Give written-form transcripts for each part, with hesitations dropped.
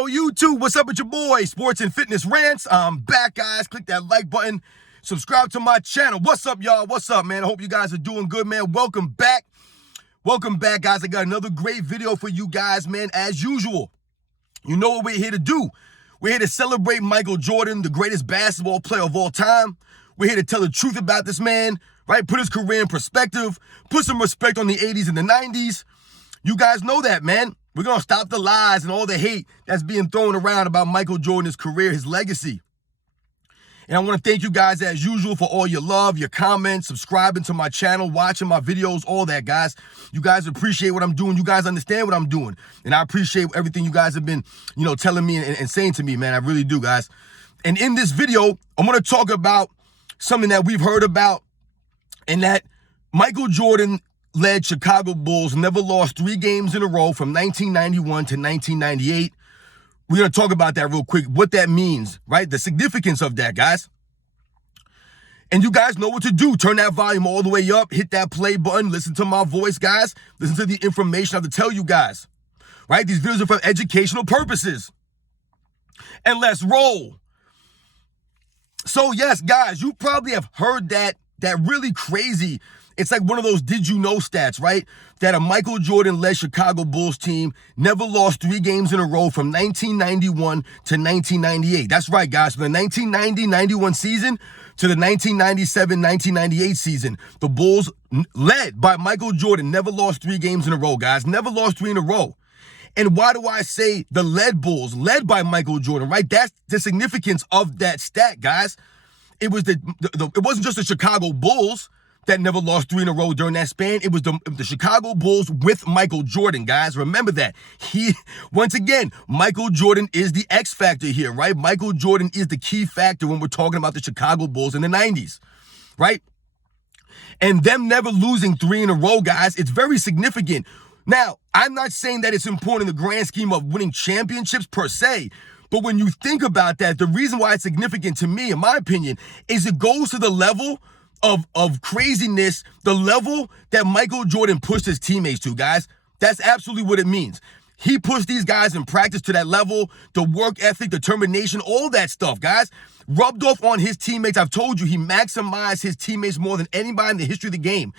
Yo, YouTube, what's up with your boy? Sports and Fitness Rants. I'm back, guys. Click that like button. Subscribe to my channel. What's up, y'all? What's up, man? I hope you guys are doing good, man. Welcome back. Welcome back, guys. I got another great video for you guys, man. As usual, you know what we're here to do. We're here to celebrate Michael Jordan, the greatest basketball player of all time. We're here to tell the truth about this man, right? Put his career in perspective. Put some respect on the 80s and the 90s. You guys know that, man. We're going to stop the lies and all the hate that's being thrown around about Michael Jordan's career, his legacy. And I want to thank you guys, as usual, for all your love, your comments, subscribing to my channel, watching my videos, all that, guys. You guys appreciate what I'm doing. You guys understand what I'm doing. And I appreciate everything you guys have been, telling me and saying to me, man. I really do, guys. And in this video, I'm going to talk about something that we've heard about, and that Michael Jordan led Chicago Bulls never lost 3 games in a row from 1991 to 1998. We're going to talk about that real quick, what that means, right? The significance of that, guys. And you guys know what to do. Turn that volume all the way up, hit that play button, listen to my voice, guys. Listen to the information I have to tell you guys, right? These videos are for educational purposes. And let's roll. So yes, guys, you probably have heard that really crazy, it's like one of those did you know stats, right? That a Michael Jordan-led Chicago Bulls team never lost 3 games in a row from 1991 to 1998. That's right, guys. From the 1990-91 season to the 1997-1998 season, the Bulls, led by Michael Jordan, never lost 3 games in a row, guys. Never lost 3 in a row. And why do I say the led Bulls, led by Michael Jordan, right? That's the significance of that stat, guys. It was it wasn't just the Chicago Bulls that never lost 3 in a row during that span. It was the Chicago Bulls with Michael Jordan, guys. Remember that. Once again, Michael Jordan is the X factor here, right? Michael Jordan is the key factor when we're talking about the Chicago Bulls in the 90s, right? And them never losing 3 in a row, guys, it's very significant. Now, I'm not saying that it's important in the grand scheme of winning championships per se, but when you think about that, the reason why it's significant to me, in my opinion, is it goes to the level of craziness, the level that Michael Jordan pushed his teammates to, guys. That's absolutely what it means. He pushed these guys in practice to that level, the work ethic, determination, all that stuff, guys, rubbed off on his teammates. I've told you, he maximized his teammates more than anybody in the history of the game.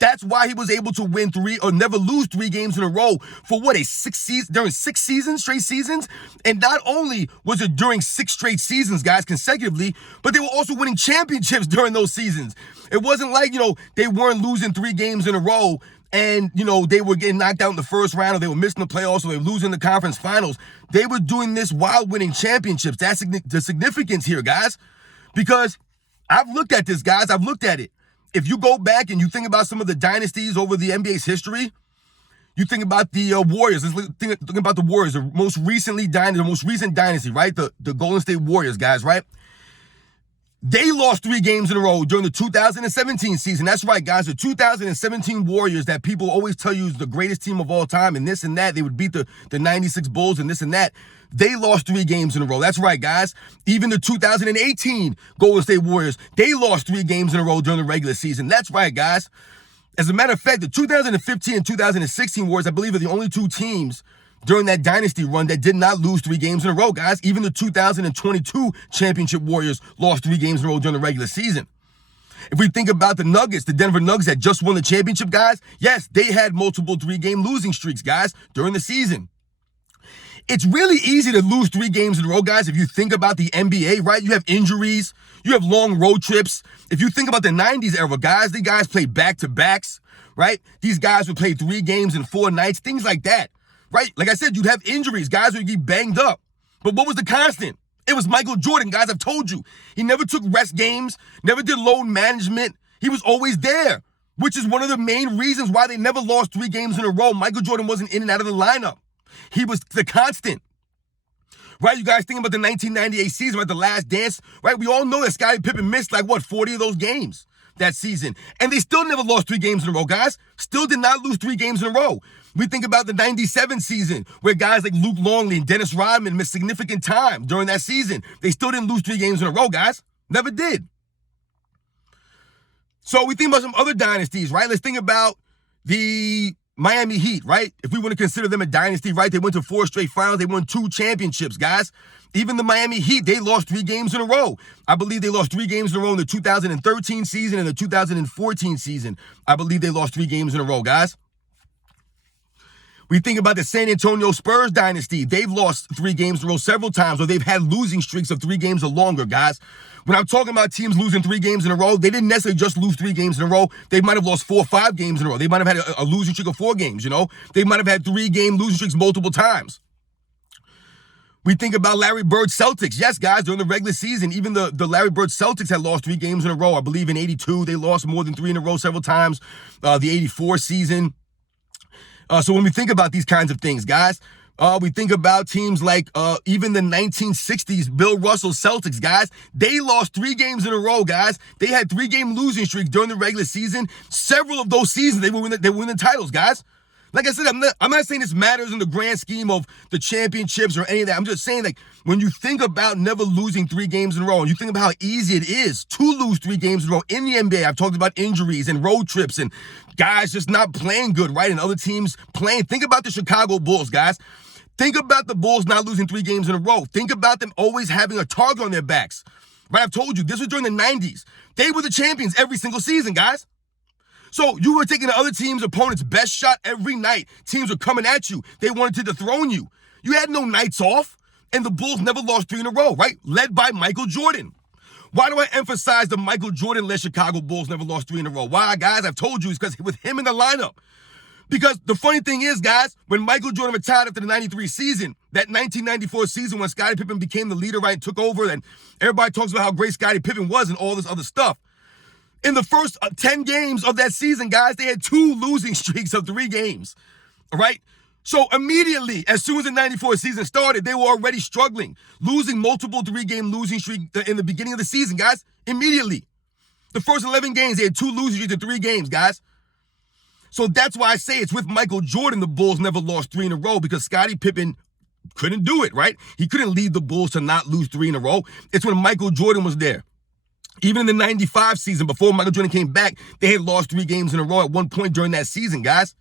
That's why he was able to win 3 or never lose 3 games in a row for what, during 6 seasons, straight seasons. And not only was it during 6 straight seasons, guys, consecutively, but they were also winning championships during those seasons. It wasn't like, they weren't losing 3 games in a row and, they were getting knocked out in the first round, or they were missing the playoffs, or they were losing the conference finals. They were doing this while winning championships. That's the significance here, guys, because I've looked at this, guys. I've looked at it. If you go back and you think about some of the dynasties over the NBA's history, you think about the Warriors. Think about the Warriors, the most recent dynasty, right? The Golden State Warriors, guys, right? They lost 3 games in a row during the 2017 season. That's right, guys. The 2017 Warriors that people always tell you is the greatest team of all time, and this and that. They would beat the 96 Bulls and this and that. They lost 3 games in a row. That's right, guys. Even the 2018 Golden State Warriors, they lost 3 games in a row during the regular season. That's right, guys. As a matter of fact, the 2015 and 2016 Warriors, I believe, are the only 2 teams during that dynasty run that did not lose 3 games in a row, guys. Even the 2022 championship Warriors lost 3 games in a row during the regular season. If we think about the Nuggets, the Denver Nuggets that just won the championship, guys, yes, they had multiple 3-game losing streaks, guys, during the season. It's really easy to lose 3 games in a row, guys, if you think about the NBA, right? You have injuries, you have long road trips. If you think about the 90s era, guys, the guys played back-to-backs, right? These guys would play 3 games in 4 nights, things like that, right? Like I said, you'd have injuries. Guys would get banged up. But what was the constant? It was Michael Jordan, guys. I've told you. He never took rest games, never did load management. He was always there, which is one of the main reasons why they never lost 3 games in a row. Michael Jordan wasn't in and out of the lineup. He was the constant, right? You guys think about the 1998 season, right? The Last Dance, right? We all know that Scottie Pippen missed 40 of those games that season. And they still never lost 3 games in a row, guys. Still did not lose 3 games in a row. We think about the 97 season where guys like Luke Longley and Dennis Rodman missed significant time during that season. They still didn't lose 3 games in a row, guys. Never did. So we think about some other dynasties, right? Let's think about the Miami Heat, right? If we want to consider them a dynasty, right? They went to 4 straight finals. They won 2 championships, guys. Even the Miami Heat, they lost 3 games in a row. I believe they lost 3 games in a row in the 2013 season and the 2014 season. I believe they lost 3 games in a row, guys. We think about the San Antonio Spurs dynasty. They've lost 3 games in a row several times, or they've had losing streaks of 3 games or longer, guys. When I'm talking about teams losing 3 games in a row, they didn't necessarily just lose 3 games in a row. They might have lost 4 or 5 games in a row. They might have had a losing streak of 4 games, you know? They might have had 3-game losing streaks multiple times. We think about Larry Bird's Celtics. Yes, guys, during the regular season, even the Larry Bird Celtics had lost 3 games in a row. I believe in 82, they lost more than 3 in a row several times. The 84 season. So when we think about these kinds of things, guys, we think about teams like even the 1960s Bill Russell Celtics, guys. They lost 3 games in a row, guys. They had 3-game losing streaks during the regular season. Several of those seasons, they were winning titles, guys. Like I said, I'm not saying this matters in the grand scheme of the championships or any of that. I'm just saying, like, when you think about never losing 3 games in a row, and you think about how easy it is to lose 3 games in a row in the NBA. I've talked about injuries and road trips and guys just not playing good, right? And other teams playing. Think about the Chicago Bulls, guys. Think about the Bulls not losing 3 games in a row. Think about them always having a target on their backs, right? I've told you, this was during the 90s. They were the champions every single season, guys. So you were taking the other team's opponent's best shot every night. Teams were coming at you. They wanted to dethrone you. You had no nights off, and the Bulls never lost 3 in a row, right? Led by Michael Jordan. Why do I emphasize the Michael Jordan-led Chicago Bulls never lost 3 in a row? Why, guys? I've told you, it's because with him in the lineup. Because the funny thing is, guys, when Michael Jordan retired after the 93 season, that 1994 season when Scottie Pippen became the leader, right, and took over, and everybody talks about how great Scottie Pippen was and all this other stuff. In the first 10 games of that season, guys, they had 2 losing streaks of 3 games, all right? So immediately, as soon as the 94 season started, they were already struggling, losing multiple 3-game losing streaks in the beginning of the season, guys, immediately. The first 11 games, they had 2 losing streaks of 3 games, guys. So that's why I say it's with Michael Jordan, the Bulls never lost 3 in a row because Scottie Pippen couldn't do it, right? He couldn't lead the Bulls to not lose 3 in a row. It's when Michael Jordan was there. Even in the 95 season, before Michael Jordan came back, they had lost 3 games in a row at one point during that season, guys.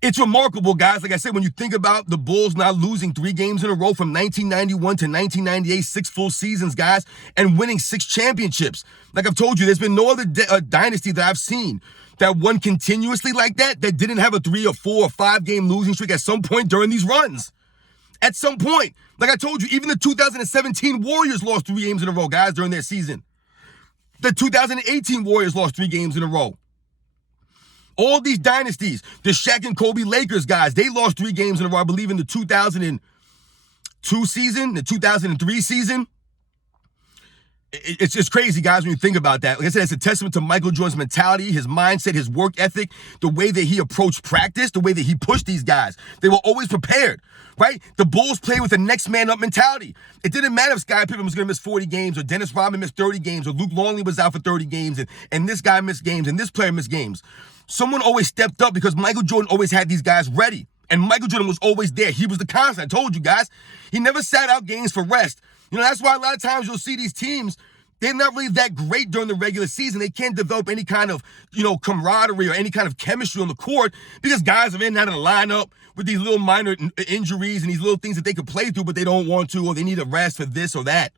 It's remarkable, guys. Like I said, when you think about the Bulls not losing 3 games in a row from 1991 to 1998, 6 full seasons, guys, and winning 6 championships. Like I've told you, there's been no other dynasty that I've seen that won continuously like that didn't have a 3 or 4 or 5-game losing streak at some point during these runs. At some point. Like I told you, even the 2017 Warriors lost 3 games in a row, guys, during their season. The 2018 Warriors lost 3 games in a row. All these dynasties, the Shaq and Kobe Lakers, guys, they lost 3 games in a row, I believe, in the 2002 season, the 2003 season. It's just crazy, guys, when you think about that. Like I said, it's a testament to Michael Jordan's mentality, his mindset, his work ethic, the way that he approached practice, the way that he pushed these guys. They were always prepared, right? The Bulls played with a next man up mentality. It didn't matter if Scottie Pippen was going to miss 40 games or Dennis Rodman missed 30 games or Luke Longley was out for 30 games and this guy missed games and this player missed games. Someone always stepped up because Michael Jordan always had these guys ready. And Michael Jordan was always there. He was the constant. I told you guys. He never sat out games for rest. You know, that's why a lot of times you'll see these teams, they're not really that great during the regular season. They can't develop any kind of, camaraderie or any kind of chemistry on the court because guys are in and out of the lineup with these little minor injuries and these little things that they could play through, but they don't want to, or they need a rest for this or that.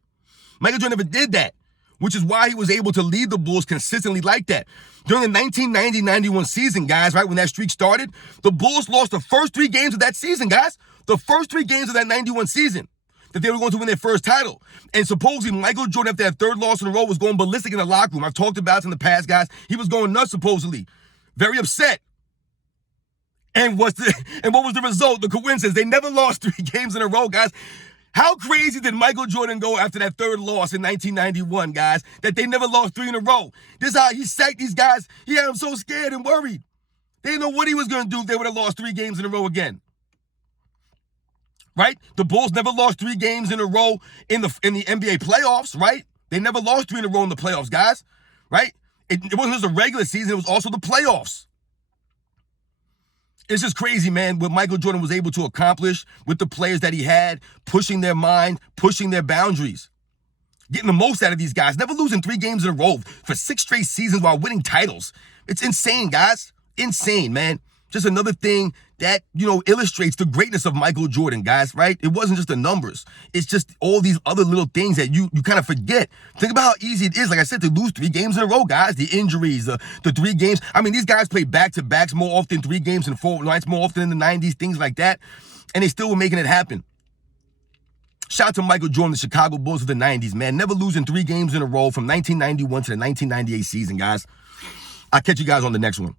Michael Jordan never did that, which is why he was able to lead the Bulls consistently like that. During the 1990-91 season, guys, right, when that streak started, the Bulls lost the first 3 games of that season, guys. The first 3 games of that 91 season that they were going to win their first title. And supposedly Michael Jordan, after that 3rd loss in a row, was going ballistic in the locker room. I've talked about it in the past, guys. He was going nuts, supposedly. Very upset. And what was the result? The coincidence. They never lost 3 games in a row, guys. How crazy did Michael Jordan go after that 3rd loss in 1991, guys, that they never lost 3 in a row? This is how he sacked these guys. He had them so scared and worried. They didn't know what he was going to do if they would have lost 3 games in a row again. Right? The Bulls never lost 3 games in a row in the NBA playoffs, right? They never lost 3 in a row in the playoffs, guys, right? It wasn't just the regular season, it was also the playoffs. It's just crazy, man, what Michael Jordan was able to accomplish with the players that he had, pushing their mind, pushing their boundaries, getting the most out of these guys, never losing 3 games in a row for 6 straight seasons while winning titles. It's insane, guys. Insane, man. Just another thing that, illustrates the greatness of Michael Jordan, guys, right? It wasn't just the numbers. It's just all these other little things that you kind of forget. Think about how easy it is, like I said, to lose 3 games in a row, guys. The injuries, the 3 games. I mean, these guys play back-to-backs more often, 3 games and 4 nights more often in the 90s, things like that. And they still were making it happen. Shout out to Michael Jordan, the Chicago Bulls of the 90s, man. Never losing 3 games in a row from 1991 to the 1998 season, guys. I'll catch you guys on the next one.